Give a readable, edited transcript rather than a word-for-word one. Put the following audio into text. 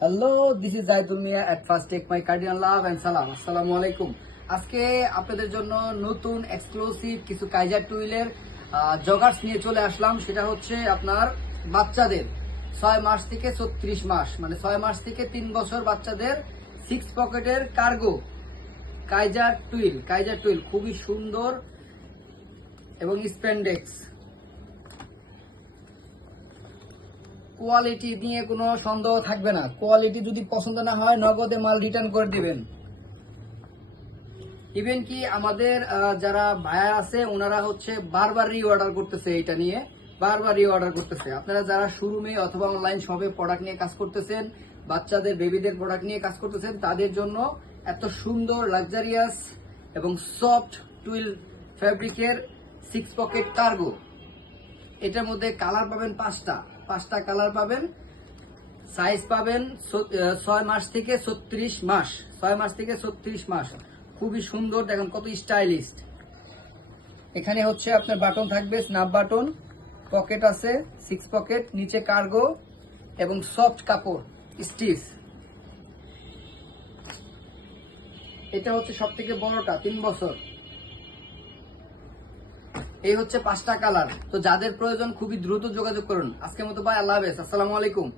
Hello, this is Zaidul Mia at first tech my guardian love and সালাম। আসসালামু আলাইকুম। আজকে আপনাদের জন্য নতুন এক্সক্লুসিভ কিছু কাইজার টুইলের জগার্স নিয়ে চলে আসলাম। সেটা হচ্ছে আপনার বাচ্চাদের 6 মাস থেকে 36 মাস, মানে 6 মাস থেকে 3 বছর বাচ্চাদের 6 পকেটের কার্গো কাইজার টুইল খুবই সুন্দর এবং স্প্যান্ডেক্স কোয়ালিটি নিয়ে কোনো সন্দেহ থাকবে না। কোয়ালিটি যদি পছন্দ না হয় নগদে মাল রিটার্ন করে দিবেন। ইভেন কি আমাদের যারা ভাইয়া আছে ওনারা হচ্ছে বারবার রিঅর্ডার করতেছে, এটা নিয়ে বারবার রিঅর্ডার করতেছে। আপনারা যারা শোরুমে অথবা অনলাইন শপে প্রোডাক্ট নিয়ে কাজ করতেছেন, বাচ্চাদের বেবিদের প্রোডাক্ট নিয়ে কাজ করতেছেন, তাদের জন্য এত সুন্দর লাক্সারিয়াস এবং সফট টুইল ফ্যাব্রিকের 6 পকেট কার্গো। এটার মধ্যে কালার পাবেন পাঁচটা কালার পাবেন। সাইজ পাবেন 6 মাস থেকে 36 মাস, 6 মাস থেকে 36 মাস। খুবই সুন্দর, দেখেন কত স্টাইলিস্ট। এখানে হচ্ছে আপনার বাটন থাকবে, স্ন্যাপ বাটন, পকেট আছে 6 পকেট, নিচে কার্গো এবং সফট কাপড় স্টিচ। এটা হচ্ছে সব থেকে বড়টা, 3 বছর। এই হচ্ছে 5টা কালার। তো যাদের প্রয়োজন খুবই দ্রুত যোগাযোগ করুন। আজকের মতো বাই, আল্লাহ হাফেজ, আসসালামু আলাইকুম।